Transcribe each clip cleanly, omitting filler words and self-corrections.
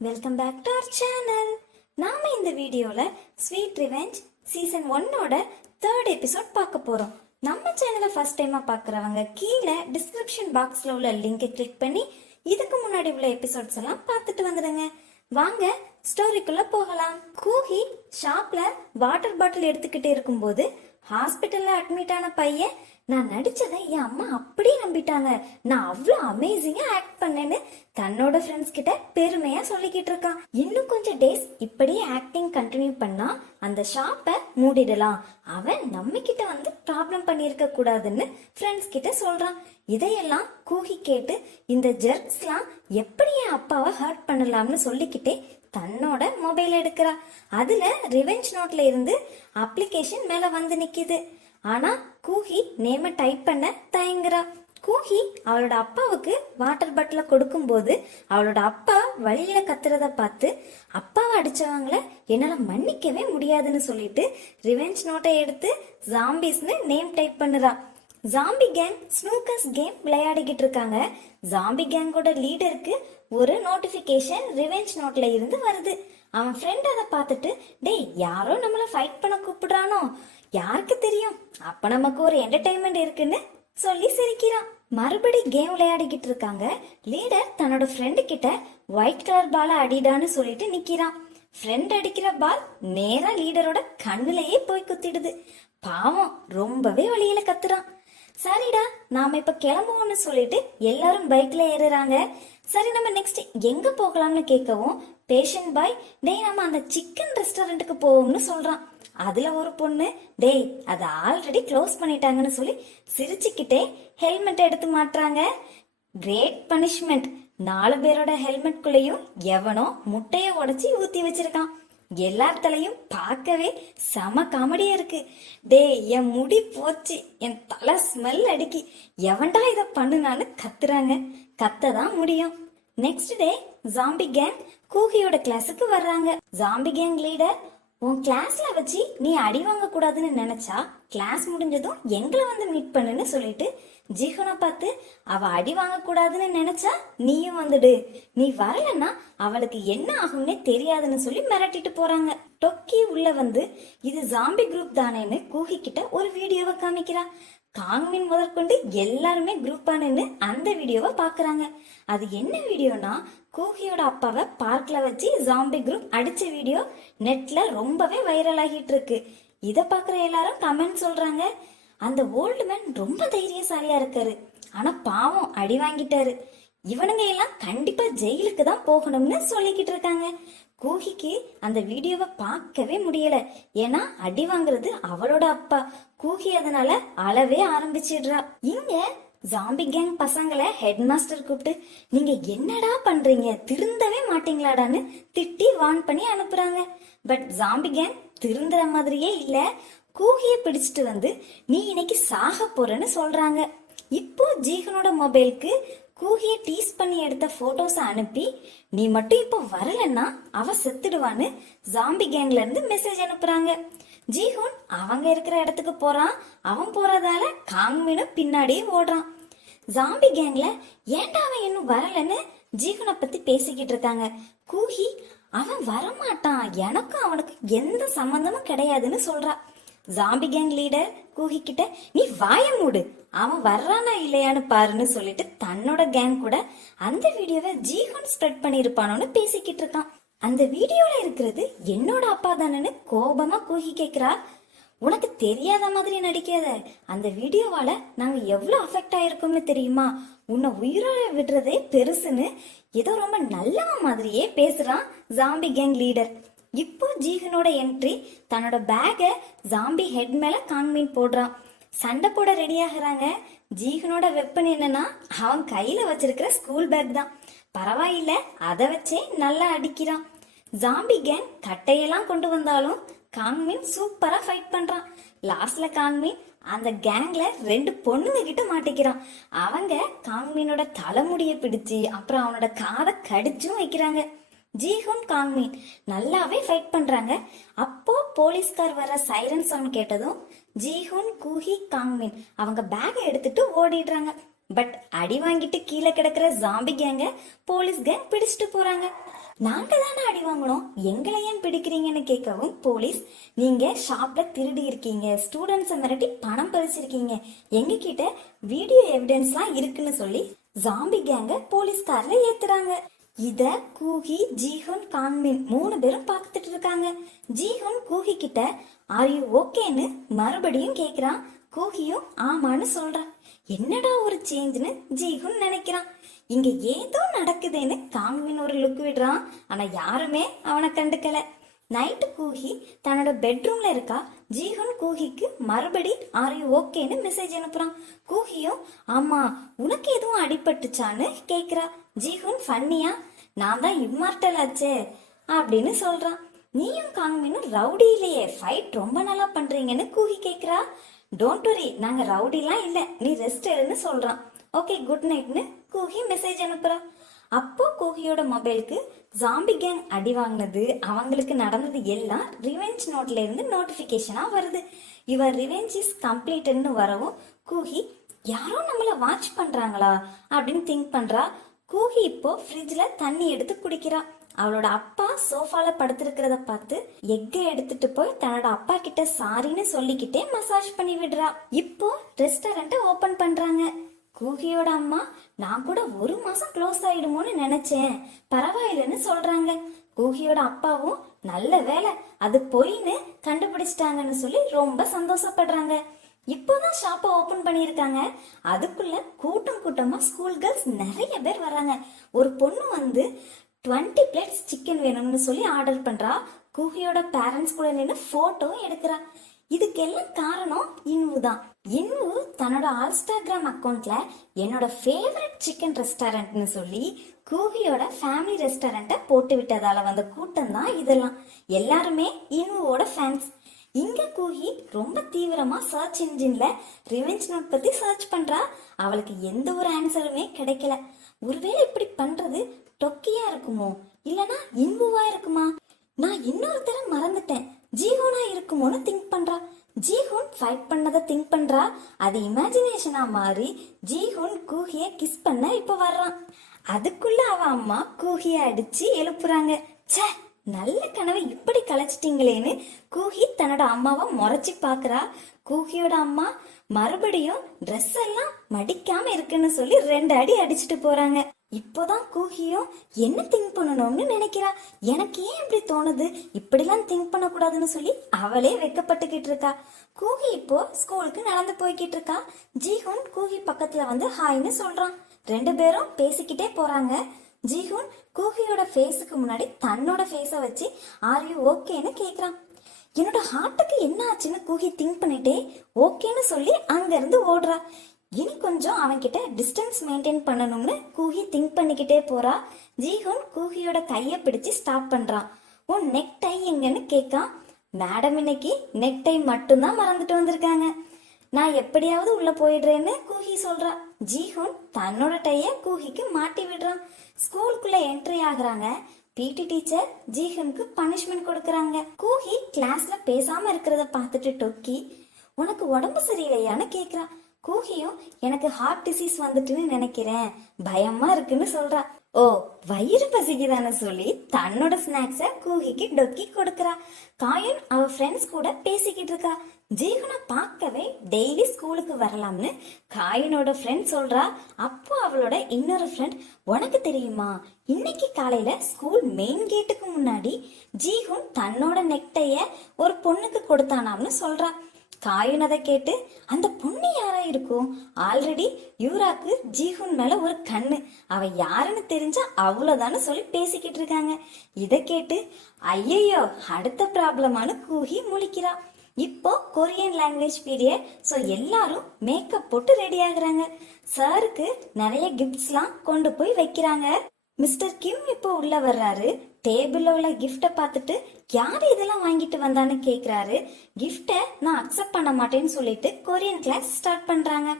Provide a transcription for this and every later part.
Welcome back to our channel. நாம இந்த வீடியோல ஸ்வீட் ரிவெஞ்ச் சீசன் 1ஓட 3rd எபிசோட் பார்க்க போறோம். நம்ம சேனலை ஃபர்ஸ்ட் டைமா பார்க்குறவங்க கீழே டிஸ்கிரிப்ஷன் பாக்ஸ்ல உள்ள லிங்கை கிளிக் பண்ணி இதுக்கு முன்னாடி உள்ள எபிசோட்ஸ் எல்லாம் பார்த்துட்டு வந்துடுங்க. வாங்க ஸ்டோரிக்குள்ள போகலாம். கூஹி ஷாப்ல வாட்டர் பாட்டில் எடுத்துக்கிட்டே இருக்கும்போது ஹாஸ்பிட்டல்ல அட்மிட் ஆன பையன், நான் நடிச்சதை என் அம்மா அப்படியே நம்பிட்டாங்க, நான் அவ்வளோ அமேசிங்கா ஆக்ட் பண்ணேன்னு தன்னோட ஃப்ரெண்ட்ஸ் கிட்ட பெருமையா சொல்லிக்கிட்டு இருக்கான். இன்னும் கொஞ்சம் டேஸ் இப்படியே ஆக்டிங் கண்டினியூ பண்ணா அந்த ஷாப்பை மூடிடலாம், அவன் நம்ம கிட்ட வந்து ப்ராப்ளம் பண்ணியிருக்க கூடாதுன்னு ஃப்ரெண்ட்ஸ் கிட்ட சொல்றான். இதையெல்லாம் கூஹி கேட்டு இந்த ஜெர்க்ஸ்லாம் எப்படி என் அப்பாவை ஹர்ட் பண்ணலாம்னு சொல்லிக்கிட்டே தன்னோட மொபைல் எடுக்கிறா. அதுல ரிவெஞ்ச் நோட்ல இருந்து அப்ளிகேஷன் மேல வந்து நிக்குது. ஆனா கூஹி நேம டைப் பண்ண தயங்குறா. கூஹி அவளோட அப்பாவுக்கு வாட்டர் பாட்டில கொடுக்கும் போது அவளோட அப்பா வழியில கத்துறத பார்த்து அப்பாவை அடிச்சவங்கள என்னால மன்னிக்கவே முடியாதுன்னு சொல்லிட்டு ரிவெஞ்ச் நோட்டை எடுத்து ஜாம்பிஸ்னு நேம் டைப் பண்ணுறா. ஜாம்பி கேங் ஸ்னூக்கர்ஸ் கேம் விளையாடிக்கிட்டு இருக்காங்க. ஜாம்பி கேங்கோட லீடருக்கு ஒரு நோட்டிபிகேஷன் ரிவெஞ்ச் நோட்ல இருந்து வருது. அவன் ஃப்ரெண்ட் அதை பார்த்துட்டு, டேய் யாரோ நம்மள ஃபைட் பண்ண கூப்பிடுறானோ, யாருக்கு தெரியும், அப்ப நமக்கு ஒரு என்டர்டைன்மெண்ட் இருக்குன்னு சொல்லி சிரிக்கிறான். மறுபடி கேம் விளையாடிக்கிட்டு இருக்காங்க. லீடர் தன்னோட ஃப்ரெண்டு கிட்ட ஒயிட் கலர் பால அடிடான்னு சொல்லிட்டு நிக்கிறான். ஃப்ரெண்ட் அடிக்கிற பால் நேரா லீடரோட கண்ணுலயே போய் குத்திடுது. பாவம் ரொம்பவே வழியில கத்துறான். சரிடா நாம இப்ப கிளம்புவோம்னு சொல்லிட்டு எல்லாரும் பைக்ல ஏறுறாங்க. சரி நம்ம நெக்ஸ்ட் எங்க போகலாம்னு கேட்கவும் பேஷண்ட் பாய், டேய் நம்ம அந்த சிக்கன் ரெஸ்டாரண்ட்டுக்கு போவோம்னு சொல்றான். அதுல ஒரு பொண்ணு, டேய் அதை ஆல்ரெடி க்ளோஸ் பண்ணிட்டாங்கன்னு சொல்லி சிரிச்சுக்கிட்டே ஹெல்மெட் எடுத்து மாட்டுறாங்க. Great punishment. 4 பேரோட ஹெல்மெட்குள்ளேயும் எவனோ முட்டைய உடைச்சி ஊத்தி வச்சிருக்கான். எல்லாத்தையும் பார்க்கவே செம காமெடியா இருக்கு. டே என் முடி போச்சு, என் தலை ஸ்மெல் அடிக்கி, எவன்டா இதை பண்ணுனான்னு கத்துறாங்க. கத்ததான் முடியும். நெக்ஸ்ட் டே ஜாம்பி கேங் கூஹியோட கிளாஸுக்கு வர்றாங்க. ஜாம்பி கேங் லீடர், உன் கிளாஸ்ல வச்சு நீ அடி வாங்க கூடாதுன்னு நினைச்சா கிளாஸ் முடிஞ்சதும் எங்களை வந்து மீட் பண்ணுன்னு சொல்லிட்டு ஜிஹுனை பார்த்து, அவ அடி வாங்க கூடாதுன்னு நினைச்சா நீயும் வந்துடு, நீ வரலன்னா அவளுக்கு என்ன ஆகும்னே தெரியாதுன்னு சொல்லி மிரட்டிட்டு போறாங்க. டொக்கி உள்ள வந்து இது ஜாம்பி குரூப் தானேன்னு கூஹி கிட்ட ஒரு வீடியோவை காமிக்கிறா. காங்மின் முதற்கொண்டு எல்லாருமே குரூப்பானு அந்த வீடியோவை பாக்குறாங்க. அது என்ன வீடியோனா, கூஹியோட அப்பாவை பார்க்ல வச்சு ஜாம்பி குரூப் அடிச்ச வீடியோ நெட்ல ரொம்பவே வைரல் ஆகிட்டு இருக்கு. இத பாக்குற எல்லாரும் கமெண்ட் சொல்றாங்க, அந்த ஓல்டு மேன் ரொம்ப தைரியசாலியா இருக்காரு, ஆனா பாவம் அடி வாங்கிட்டாரு, இவனுங்க எல்லாம் கண்டிப்பா ஜெயிலுக்கு தான் போகணும்னு சொல்லிக்கிட்டு இருக்காங்க. கூஹிக்கு அந்த வீடியோவை பார்க்கவே முடியல. ஏன்னா அடி வாங்குறது அவளோட அப்பா. கூஹி அதனால அழவே ஆரம்பிச்சிடுறா. இங்க ஜாம்பி கேங் பசங்களை ஹெட் மாஸ்டர் கூப்பிட்டு, நீங்க என்னடா பண்றீங்க, திருந்தவே மாட்டீங்களாடான்னு திட்டி வார்ன் பண்ணி அனுப்புறாங்க. பட் ஜாம்பி கேங் திருந்துற மாதிரியே இல்ல. கூஹிய பிடிச்சிட்டு வந்து நீ இன்னைக்கு சாக போறன்னு சொல்றாங்க. இப்போ ஜீகனோட மொபைலுக்கு கூஹிய டீஸ் பண்ணி எடுத்த போட்டோஸ அனுப்பி, நீ மட்டும் இப்போ வரலன்னா அவ செத்துடுவான்னு ஜாம்பி கேங்ல இருந்து மெசேஜ் அனுப்புறாங்க. ஜீஹூன் அவங்க இருக்கிற இடத்துக்கு போறான். அவன் போறதால காங்மினும் பின்னாடியே ஓடுறான். ஜாம்பி கேங்ல ஏன்டா அவன் இன்னும் வரலன்னு ஜீஹூனை பத்தி பேசிக்கிட்டு இருக்காங்க. கூஹி, அவன் வரமாட்டான், எனக்கும் அவனுக்கு எந்த சம்பந்தமும் கிடையாதுன்னு சொல்றா. ஜாம்பி கேங் லீடர் கூஹி கிட்ட, நீ வாய மூடு, அவன் வர்றானா இல்லையான்னு பாருன்னு சொல்லிட்டு தன்னோட கேங் கூட அந்த வீடியோவை ஜீஹூன் ஸ்ப்ரெட் பண்ணிருப்பானோன்னு பேசிக்கிட்டு இருக்கான். அந்த வீடியோல இருக்கிறது என்னோட அப்பா தானேன்னு கோபமா கூஹி கேக்குறா. உனக்கு தெரியாத மாதிரி நடிக்காத, அந்த வீடியோவால நாங்க எவ்வளவு அஃபெக்ட் ஆயிருக்கோம்னு தெரியுமா, உன்னை உயிரோட விடுறதே பெருசுன்னு ஏதோ ரொம்ப நல்லவன் மாதிரியே பேசுறான் ஜாம்பி கேங் லீடர். இப்போ ஜீகனோட என்ட்ரி. தன்னோட பேக ஜாம்பி ஹெட் மேல காங்மீன் போடுறான். சண்டை போட ரெடி ஆகுறாங்க. ஜீகனோட வெப்பன் என்னன்னா, அவன் கையில வச்சிருக்கிற ஸ்கூல் பேக் தான். பரவாயில்ல, அதை வச்சே நல்லா அடிக்கிறான். ஜாம்பி கேங் கட்டையெல்லாம் கொண்டு வந்தாலும் காங்மீன் சூப்பரா ஃபைட் பண்றான். லாஸ்ட்ல காங்மீன் அந்த கேங்ல 2 பொண்ணுங்க கிட்ட மாட்டிக்கிறான். அவங்க காங்மீனோட தலைமுடிய பிடிச்சு அப்புறம் அவனோட காதை கடிச்சும் வைக்கிறாங்க. ஜீஹூன் காங்மீன் நல்லாவே ஃபைட் பண்றாங்க. அப்போ போலீஸ்கார் வர சைரன் சவுண்ட் கேட்டதும் ஜீஹூன் கூஹி காங்மீன் அவங்க பேக்கை எடுத்துட்டு ஓடிடுறாங்க. பட் அடி வாங்கிட்டு கீழே கிடக்குற ஜாம்பி கேங்க போலீஸ் கேங் பிடிச்சிட்டு போறாங்க. நாங்க தானே அடி வாங்கணும், எங்களை ஏன் பிடிக்கிறீங்கன்னு கேட்கவும் போலீஸ், நீங்க ஷாப்ல திருடி இருக்கீங்க, ஸ்டூடெண்ட்ஸை மிரட்டி பணம் பறிச்சிருக்கீங்க, எங்க கிட்ட வீடியோ எவிடன்ஸ்லாம் இருக்குன்னு சொல்லி ஜாம்பி கேங்க போலீஸ் கார்ல ஏத்துறாங்க. இத கூஹி, ஜீஹுன், காங்மின் 3 பேரும் பார்த்துட்டு இருக்காங்க. ஜீஹுன் கூஹி கிட்ட ஆர் யூ ஓகேன்னு மறுபடியும் கேக்குறான். கூஹியும் ஆமான்னு சொல்றான். என்னடா ஒரு சேஞ்ச்னு ஜீஹுன் நினைக்கிறான். இங்க ஏதோ நடக்குதுன்னு காங்மின் ஒரு லுக் விடுறான். ஆனா யாருமே அவனை கண்டுக்கல. நைட்டு கூஹி தன்னோட பெட்ரூம்ல இருக்கா. ஜீஹுன் கூஹிக்கு மறுபடி ஆர் யூ ஓகேன்னு மெசேஜ் அனுப்புறான். கூஹியும் ஆமா உனக்கு எதுவும் அடிபட்டுச்சான்னு கேக்குறா. ஜீஹுன் ஃபன்னியா, நான் தான் இம்மார்டல் ஆச்சே அப்படின்னு சொல்றான். நீயும் காங்மினும் ரவுடியிலேயே ஃபைட் ரொம்ப நல்லா பண்றீங்கன்னு கூஹி கேக்குறா. டோன்ட் வரி, நாங்க ரவுடிலாம் இல்ல, நீ ரெஸ்ட் எடுன்னு சொல்றான். ஓகே குட் நைட்னு கூஹி மெசேஜ் அனுப்புறா. அப்போ கூஹியோட மொபைலுக்கு ஜாம்பி கேங் அடி வாங்கினது, அவங்களுக்கு நடந்தது எல்லாம் ரிவெஞ்ச் நோட்ல இருந்து நோட்டிபிகேஷனா வருது. யுவர் ரிவெஞ்ச் இஸ் கம்ப்ளீட்டட்னு வரவும் கூஹி யாரோ நம்மள வாட்ச் பண்றாங்களா அப்படின்னு திங்க் பண்றா. கூஹி இப்போ ஃப்ரிட்ஜ்ல தண்ணி எடுத்து குடிக்கிறா. அவளோட அப்பா சோஃபால படுத்திருக்கிறத பார்த்து எக்க எடுத்துட்டு போய் தன்னோட அப்பா கிட்ட சாரின்னு சொல்லிக்கிட்டே மசாஜ் பண்ணி விடுறா. இப்போ ரெஸ்டாரண்ட்டை ஓபன் பண்றாங்க. கூஹியோட அம்மா, நான் கூட 1 மாசம் க்ளோஸ் ஆயிடுமோன்னு நினைச்சேன், பரவாயில்லைன்னு சொல்றாங்க. கூஹியோட அப்பாவும் நல்ல வேலை அது பொய்ன்னு கண்டுபிடிச்சிட்டாங்கன்னு சொல்லி ரொம்ப சந்தோஷப்படுறாங்க. இப்போதான் ஷாப்பை ஓபன் பண்ணியிருக்காங்க. அதுக்குள்ள கூட்டம் கூட்டமா ஸ்கூல் கேர்ள்ஸ் நிறைய பேர் வராங்க. ஒரு பொண்ணு வந்து 20 பிளேட்ஸ் சிக்கன் வேணும்னு சொல்லி ஆர்டர் பண்றா. கூஹியோட பேரண்ட்ஸ் கூட நின்று போட்டோ எடுக்கிறா. இதுக்கெல்லாம் காரணம் இன்வு தான். இன்வு தன்னோட இன்ஸ்டாகிராம் அக்கௌண்ட்ல என்னோட ஃபேவரட் சிக்கன் ரெஸ்டாரண்ட்னு சொல்லி கூஹியோட ஃபேமிலி ரெஸ்டாரண்ட்டை போட்டு விட்டதால வந்த கூட்டம் தான் இதெல்லாம். எல்லாருமே இன்வுவோட ஃபேன்ஸ். இங்க கூஹி ரொம்ப தீவிரமா சர்ச் இன்ஜின்ல ரிவெஞ்ச் நோட் பத்தி சர்ச் பண்றா. அவளுக்கு எந்த ஒரு ஆன்சருமே கிடைக்கல. ஒருவேளை இப்படி பண்றது டொக்கியா இருக்குமோ, இல்லனா இன்வுவா இருக்குமா, நான் இன்னொருத்தர மறந்துட்டேன், ஜீஹூனா இருக்குமோன்னு திங்க் பண்றா. ஜீஹூன் ஃபைட் பண்ணதை திங்க் பண்றா. அது இமேஜினேஷனா மாறி ஜீஹூன் கூஹிய கிஸ் பண்ண இப்ப வர்றான். அதுக்குள்ள அவ அம்மா கூஹிய அடிச்சு எழுப்புறாங்க. ச்சே, நல்ல கனவை இப்படி கலைச்சிட்டீங்களேன்னு கூஹி தன்னோட அம்மாவை முறைச்சி பாக்குறா. கூஹியோட அம்மா மறுபடியும் ட்ரெஸ் எல்லாம் மடிக்காம இருக்குன்னு சொல்லி 2 அடி அடிச்சுட்டு போறாங்க. இப்போதான் கூஹியும் என்ன திங்க் பண்ணணும்னு நினைக்கிறா. எனக்கு ஏன் இப்படி தோணுது, இப்படிலாம் திங்க் பண்ணக்கூடாதுன்னு சொல்லி அவளே வெக்கப்பட்டுக்கிட்டு இருக்கா. கூஹி இப்போ ஸ்கூலுக்கு நடந்து போய்கிட்டு இருக்கா. ஜீஹூன் கூஹி பக்கத்துல வந்து ஹாய்னு சொல்றான். 2 பேரும் பேசிக்கிட்டே போறாங்க. ஜீஹூன் கூஹியோட ஃபேஸுக்கு முன்னாடி தன்னோட ஃபேஸை வச்சு ஆர் யூ ஓகேன்னு கேக்குறான். என்னோட ஹார்ட்டுக்கு என்ன ஆச்சுன்னு கூஹி திங்க் பண்ணிட்டே ஓகேன்னு சொல்லி அங்க இருந்து ஓடுறா. இனி கொஞ்சம் அவன்கிட்ட டிஸ்டன்ஸ் மெயின்டைன் பண்ணணும்னு கூஹி திங்க் பண்ணிக்கிட்டே போறா. ஜீஹூன் கூஹியோட கையை பிடிச்சு ஸ்டாப் பண்றான். உன் நெக் டை எங்கன்னு கேட்கான். மேடம் இன்னைக்கு நெக் டை மட்டும்தான் மறந்துட்டு வந்திருக்காங்க, நான் எப்படியாவது உள்ள போயிடுறேன்னு கூஹி சொல்றா. ஜீஹூன் தன்னோட டைய கூஹிக்கு மாட்டி விடுறான். ஸ்கூலுக்குள்ள என்ட்ரி ஆகுறாங்க. பிடி டீச்சர் ஜீஹூனுக்கு பனிஷ்மெண்ட் கொடுக்கறாங்க. கூஹி கிளாஸ்ல பேசாம இருக்கிறத பார்த்துட்டு டொக்கி, உனக்கு உடம்பு சரியில்லையான்னு கேக்குறா. கூஹியும் எனக்கு ஹார்ட் டிசீஸ் வந்துட்டுன்னு நினைக்கிறேன், பயமா இருக்குன்னு சொல்றா. ஓ, வயிறு பசிக்குதான்னு சொல்லி தன்னோட ஸ்நாக்ஸ கூஹிக்கு டொக்கி கொடுக்கறா. காயுன் அவ ஃப்ரெண்ட்ஸ் கூட பேசிக்கிட்டு இருக்கா. ஜீஹூனை பார்க்கவே டெய்லி ஸ்கூலுக்கு வரலாம்னு காயுனோட ஃப்ரெண்ட் சொல்றா. அப்போ அவளோட இன்னொரு ஃப்ரெண்ட், உனக்கு தெரியுமா இன்னைக்கு காலையில ஸ்கூல் மெயின் கேட்டுக்கு முன்னாடி ஜீஹூன் தன்னோட நெக்டைய ஒரு பொண்ணுக்கு கொடுத்தானாம்னு சொல்றா. காயுன் அதை கேட்டு, அந்த பொண்ணு யாரா இருக்கும், ஆல்ரெடி யூராக்கு ஜீஹூன் மேல ஒரு கண்ணு, அவ யாருன்னு தெரிஞ்சா அவ்வளவுதான்னு சொல்லி பேசிக்கிட்டு இருக்காங்க. இதை கேட்டு ஐயோ அடுத்த ப்ராப்ளமான கூஹி முழிக்கிறா. இப்போ கொரியன் லாங்குவேஜ் பீரியட். ஸோ எல்லாரும் மேக்கப் போட்டு ரெடி ஆகுறாங்க. சாருக்கு நிறைய கிஃப்ட்ஸ்லாம் கொண்டு போய் வைக்கிறாங்க. மிஸ்டர் கிம் இப்போ உள்ள வர்றாரு. டேபிள்ல உள்ள கிஃப்ட பார்த்துட்டு யாரு இதெல்லாம் வாங்கிட்டு வந்தான்னு கேக்குறாரு. கிஃப்ட நான் அக்செப்ட் பண்ண மாட்டேன்னு சொல்லிட்டு கொரியன் கிளாஸ் ஸ்டார்ட் பண்றாங்க.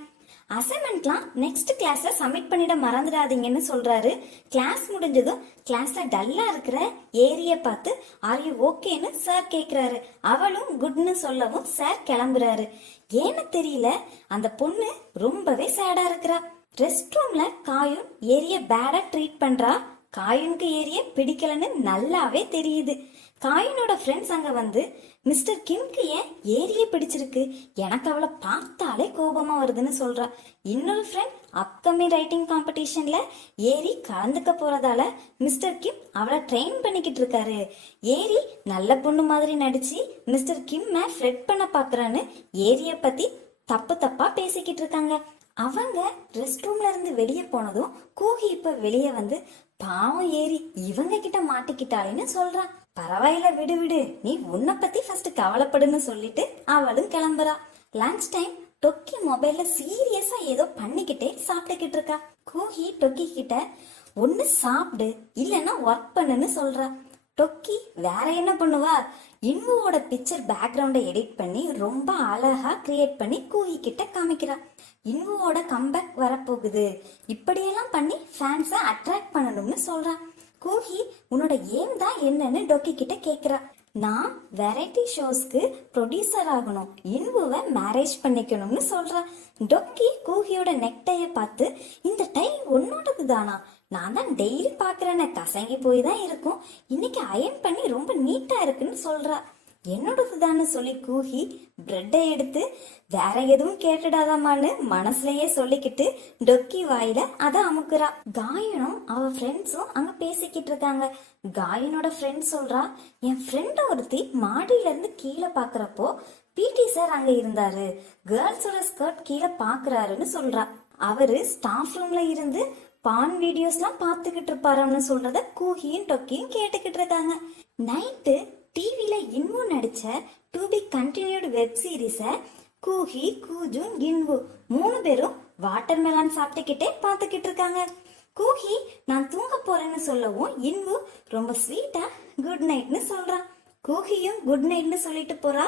அசைன்மெண்ட்லாம் நெக்ஸ்ட் கிளாஸ்ல சப்மிட் பண்ணிட மறந்துடாதீங்கன்னு சொல்றாரு. கிளாஸ் முடிஞ்சதும் கிளாஸ்ல டல்லா இருக்கிற ஏரிய பார்த்து ஆர் யூ ஓகேன்னு சார் கேக்குறாரு. அவளும் குட்னு சொல்லவும் சார் கிளம்புறாரு. ஏன்னு தெரியல, அந்த பொண்ணு ரொம்பவே சேடா இருக்கிறா. ரெஸ்ட் ரூம்ல காயுன் ஏரிய பேடா ட்ரீட் பண்றா. காயுனுக்கு ஏரிய பிடிக்கலன்னு நல்லாவே தெரியுது. காயுனோட ஃப்ரெண்ட்ஸ் அங்க வந்து மிஸ்டர் கிம்க்கு ஏன் ஏரிய பிடிச்சிருக்கு, எனக்கு அவளை பார்த்தாலே கோபமா வருதுன்னு சொல்றா. இன்னொரு ஃப்ரெண்ட் அப்கமிங் ரைட்டிங் காம்படிஷன்ல ஏரி கலந்துக்க போறதால மிஸ்டர் கிம் அவளை ட்ரெயின் பண்ணிக்கிட்டு இருக்காரு. ஏரி நல்ல பொண்ணு மாதிரி நடிச்சு மிஸ்டர் கிம்ம ஃப்ரெட் பண்ண பாக்குறான்னு ஏரிய பத்தி தப்பு தப்பா பேசிக்கிட்டு இருக்காங்க. அவங்க ரெஸ்ட் ரூம்ல இருந்து வெளியே போனதும் கூகி இப்ப வெளியே வந்து பாவம் ஏரி இவங்க கிட்ட மாட்டிக்கிட்டாளேன்னு சொல்றான். பரவாயில்ல விடு விடு, நீ உன்னை பத்தி ஃபர்ஸ்ட் கவலைப்படுன்னு சொல்லிட்டு அவளும் கிளம்புறா. லஞ்ச் டைம் டொக்கி மொபைல்ல சீரியஸா ஏதோ பண்ணிக்கிட்டே சாப்பிட்டுக்கிட்டு இருக்கா. கூகி டொக்கி கிட்ட ஒன்னு சாப்பிடு இல்லைன்னா ஒர்க் பண்ணுன்னு சொல்றா. டொக்கி வேற என்ன பண்ணுவா, இன்வோட பிக்சர் பேக்ரவுண்டை எடிட் பண்ணி ரொம்ப அழகா கிரியேட் பண்ணி கூகி கிட்ட காமிக்கிறா. இன்வோட கம்பேக் வரப்போகுது, இப்படியெல்லாம் பண்ணி ஃபேன்ஸை அட்ராக்ட் பண்ணணும்னு சொல்றா. கூகி உன்னோட ஏம் தான் என்னன்னு டொக்கி கிட்ட கேக்குறா. நான் வெரைட்டி ஷோஸ்க்கு ப்ரொடியூசர் ஆகணும், இன்வுவை மேரேஜ் பண்ணிக்கணும்னு சொல்றா. டொக்கி கூகியோட நெக்டைய பார்த்து இந்த டை உன்னோடது தானா, நான் தான் டெய்லி பாக்குறேன்னு கசங்கி போய் தான் இருக்கும், இன்னைக்கு அயன் பண்ணி ரொம்ப நீட்டா இருக்குன்னு சொல்றா. என்னோடதுதான்னு சொல்லி கூகி பிரெட்டை எடுத்து வேற எதுவும் கேட்டுடாதாமான்னு மனசுலயே சொல்லிக்கிட்டு டொக்கி வாயில அதை அமுக்குறா. காயனும் அவ ஃப்ரெண்ட்ஸும் அங்க பேசிக்கிட்டு இருக்காங்க. காயனோட ஃப்ரெண்ட் சொல்றா, என் ஃப்ரெண்ட் ஒருத்தி மாடியில இருந்து கீழே பாக்குறப்போ பிடி சார் அங்க இருந்தாரு, கேர்ள்ஸோட ஸ்கர்ட் கீழே பாக்குறாருன்னு சொல்றா. அவரு ஸ்டாஃப் ரூம்ல இருந்து பான் வீடியோஸ்லாம் பார்த்துக்கிட்டு இருப்பாருன்னு சொல்றத கூகியும் டொக்கியும் கேட்டுக்கிட்டு இருக்காங்க. நைட்டு டிவில இன்வு நடிச்ச டு பி கண்டினியூட் வெப் சீரிஸ கூகி கூஜுன் இன்வு 3 பேரும் வாட்டர் மெலான் சாப்பிட்டுக்கிட்டே பார்த்துக்கிட்டு இருக்காங்க. கூகி நான் தூங்க போறேன்னு சொல்லவும் இன்வு ரொம்ப ஸ்வீட்டா குட் நைட்னு சொல்றான். கூகியும் குட் நைட்னு சொல்லிட்டு போறா.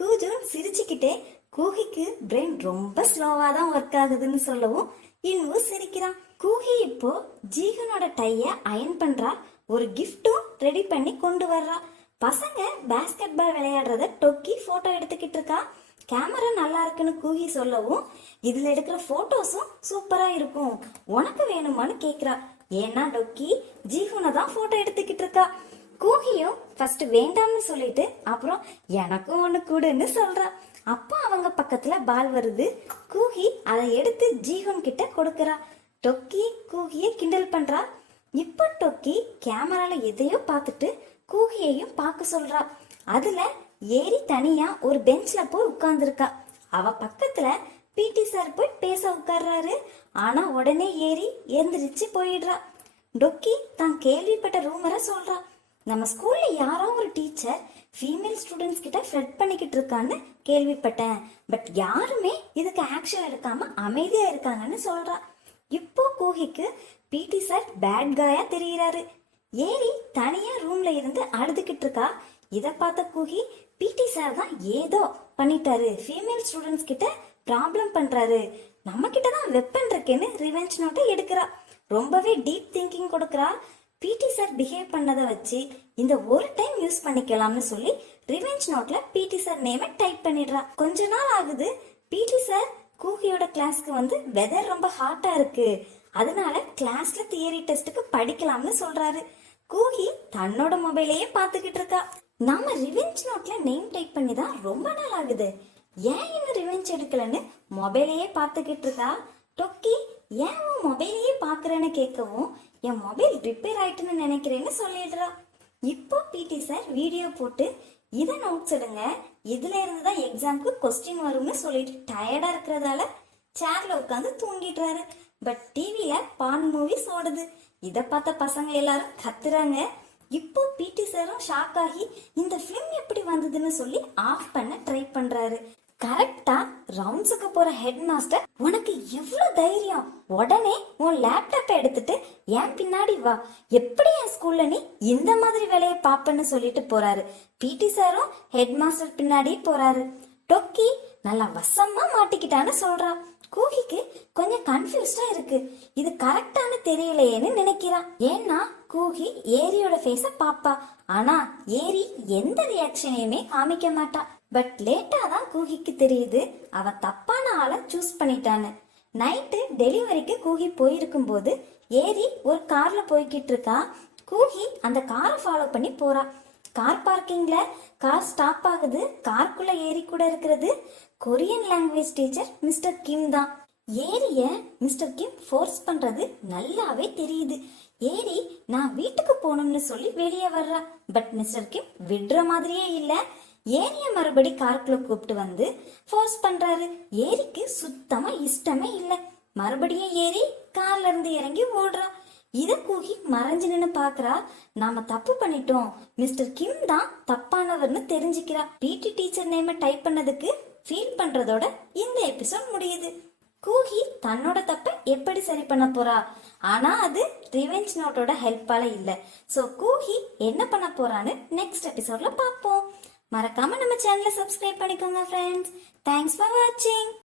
கூஜுன் சிரிச்சுக்கிட்டே கூகிக்கு பிரெயின் ரொம்ப ஸ்லோவா தான் ஒர்க் ஆகுதுன்னு சொல்லவும் இன்வு சிரிக்கிறான். கூகி இப்போ ஜீகனோட டைய அயன் பண்றா, ஒரு கிஃப்டும் ரெடி பண்ணி கொண்டு வர்றா. பசங்க பேஸ்கெட் பால் விளையாடுறத டொக்கி போட்டோ எடுத்துக்கிட்டு இருக்கா. கேமரா நல்லா இருக்குன்னு கூகி சொல்லவும் இதுல எடுக்கிற போட்டோஸும் சூப்பரா இருக்கும், உனக்கு வேணுமான்னு கேக்குறா. ஏன்னா டொக்கி ஜீகுனை தான் போட்டோ எடுத்துக்கிட்டு இருக்கா. கூகியும் ஃபர்ஸ்ட் வேண்டாம்னு சொல்லிட்டு அப்புறம் எனக்கும் ஒண்ணு கூடுன்னு சொல்றா. அப்போ அவங்க பக்கத்துல பால் வருது. கூகி அதை எடுத்து ஜீகுன் கிட்ட கொடுக்கறா. டொக்கி கூகிய கிண்டல் பண்றா. இப்ப டொக்கி கேமரால எதையோ பார்த்துட்டு கூகியையும் பார்க்க சொல்றா. அதுல ஏரி தனியா ஒரு பெஞ்ச்ல போய் உட்கார்ந்துருக்கா. அவ பக்கத்துல பிடி சார் போய் பேச உட்கார்றாரு. ஆனா உடனே ஏரி எந்திரிச்சு போயிடுறா. டொக்கி தான் கேள்விப்பட்ட ரூமரை சொல்றா. நம்ம ஸ்கூல்ல யாரோ ஒரு டீச்சர் ஃபீமேல் ஸ்டூடெண்ட்ஸ் கிட்ட ஃப்ரெட் பண்ணிக்கிட்டு இருக்கான்னு கேள்விப்பட்டேன், பட் யாருமே இதுக்கு ஆக்ஷன் எடுக்காம அமைதியா இருக்காங்கன்னு சொல்றா. இப்போ கூகிக்கு பிடி சார் பேட் காயா தெரியுறாரு. ஏரி தனியா ரூம்ல இருந்து அழுதுகிட்டு இருக்கா. இத பார்த்த கூகி பிடி சார் தான் ஏதோ பண்ணிட்டாரு, ஃபீமேல் ஸ்டூடெண்ட்ஸ் கிட்ட ப்ராப்ளம் பண்றாரு, நம்ம கிட்ட தான் வெப்பன் இருக்குன்னு ரிவெஞ்ச் நோட்டை எடுக்கிறா. ரொம்பவே டீப் திங்கிங் கொடுக்கறா. பிடி சார் பிஹேவ் பண்ணதை வச்சு இந்த ஒரு டைம் யூஸ் பண்ணிக்கலாம்னு சொல்லி ரிவெஞ்ச் நோட்ல பிடி சார் நேமை டைப் பண்ணிடுறா. கொஞ்ச நாள் ஆகுது. பிடி சார் கூகியோட கிளாஸ்க்கு வந்து வெதர் ரொம்ப ஹாட்டா இருக்கு, அதனால கிளாஸ்ல தியரி டெஸ்ட்டுக்கு படிக்கலாம்னு சொல்றாரு. கூகி தன்னோட மொபைலையே பார்த்துக்கிட்டு இருக்கா. நாம ரிவெஞ்ச் நோட்ல நேம் டைப் பண்ணி தான் ரொம்ப நாள் ஆகுது, ஏன் இன்னும் ரிவெஞ்ச் எடுக்கலன்னு மொபைலையே பார்த்துக்கிட்டு இருக்கா. டொக்கி ஏன் உன் மொபைலையே பாக்குறேன்னு கேட்கவும் என் மொபைல் ரிப்பேர் ஆயிட்டுன்னு நினைக்கிறேன்னு சொல்லிடுறா. இப்போ பிடி சார் வீடியோ போட்டு இதை நோட்ஸ் எடுங்க, இதுல இருந்து தான் எக்ஸாம்க்கு கொஸ்டின் வரும்னு சொல்லிட்டு டயர்டா இருக்கிறதால சேர்ல உட்காந்து தூங்கிடுறாரு. பட் டிவில பான் மூவிஸ் ஓடுது. இதை பார்த்த பசங்க எல்லாரும் கத்துறாங்க. இப்போ பிடி சாரும் ஷாக் ஆகி இந்த பிலிம் எப்படி வந்ததுன்னு சொல்லி ஆஃப் பண்ண ட்ரை பண்றாரு. கரெக்டா ரவுண்ட்ஸுக்கு போற ஹெட் மாஸ்டர், உனக்கு எவ்வளவு தைரியம், உடனே உன் லேப்டாப்பை எடுத்துட்டு என் பின்னாடி வா, எப்படி என் ஸ்கூல்ல நீ இந்த மாதிரி வேலையை பாப்பன்னு சொல்லிட்டு போறாரு. பிடி சாரும் ஹெட் மாஸ்டர் பின்னாடி போறாரு. டொக்கி நல்லா வசமா மாட்டிக்கிட்டான்னு சொல்றா. கூகிக்கு கொஞ்சம் கன்ஃபியூஸ்டா இருக்கு, இது கரெக்டானு தெரியலையேன்னு நினைக்கிறான். ஏன்னா கூகி ஏரியோட ஃபேஸ பாப்பா, ஆனா ஏரி எந்த ரியாக்ஷனையுமே காமிக்க மாட்டா. பட் லேட்டா தான் கூகிக்கு தெரியுது அவ தப்பான ஆளை சூஸ் பண்ணிட்டான்னு. நைட்டு டெலிவரிக்கு கூகி போயிருக்கும் போது ஏரி ஒரு கார்ல போய்கிட்டு இருக்கா. கூகி அந்த காரை ஃபாலோ பண்ணி போறா. கார் பார்க்கிங்ல கார் ஸ்டாப் ஆகுது. காருக்குள்ள ஏரி கூட இருக்கிறது கொரியன் லாங்குவேஜ் டீச்சர் மிஸ்டர் கிம் தான். ஏரிய மிஸ்டர் கிம் ஃபோர்ஸ் பண்றது நல்லாவே தெரியுது. ஏரி நான் வீட்டுக்கு போகணும்னு சொல்லி வெளியே வர்றா. பட் மிஸ்டர் கிம் விடுற மாதிரியே இல்ல. ஏரிய மறுபடி காருக்குள்ள கூப்பிட்டு வந்து ஃபோர்ஸ் பண்றாரு. ஏரிக்கு சுத்தமா இஷ்டமே இல்ல. மறுபடியும் ஏரி கார்ல இருந்து இறங்கி ஓடுறா. இத கூகி மறைஞ்சு நின்னு பாக்குறா. நாம தப்பு பண்ணிட்டோம், மிஸ்டர் கிம் தான் தப்பானவர்னு தெரிஞ்சுக்கிறா. பிடி டீச்சர் நேம டைப் பண்ணதுக்கு ஃபீல் பண்றதோட இந்த எபிசோட் முடியுது. கூகி தன்னோட தப்ப எப்படி சரி பண்ண போறா? ஆனா அது ரிவெஞ்ச் நோட்டோட ஹெல்ப்பால இல்ல. சோ கூகி என்ன பண்ண போறான்னு நெக்ஸ்ட் எபிசோட்ல பாப்போம். மறக்காம நம்ம சேனலை சப்ஸ்கிரைப் பண்ணிக்கோங்க ஃப்ரெண்ட்ஸ். தேங்க்ஸ் ஃபார் வாட்சிங்.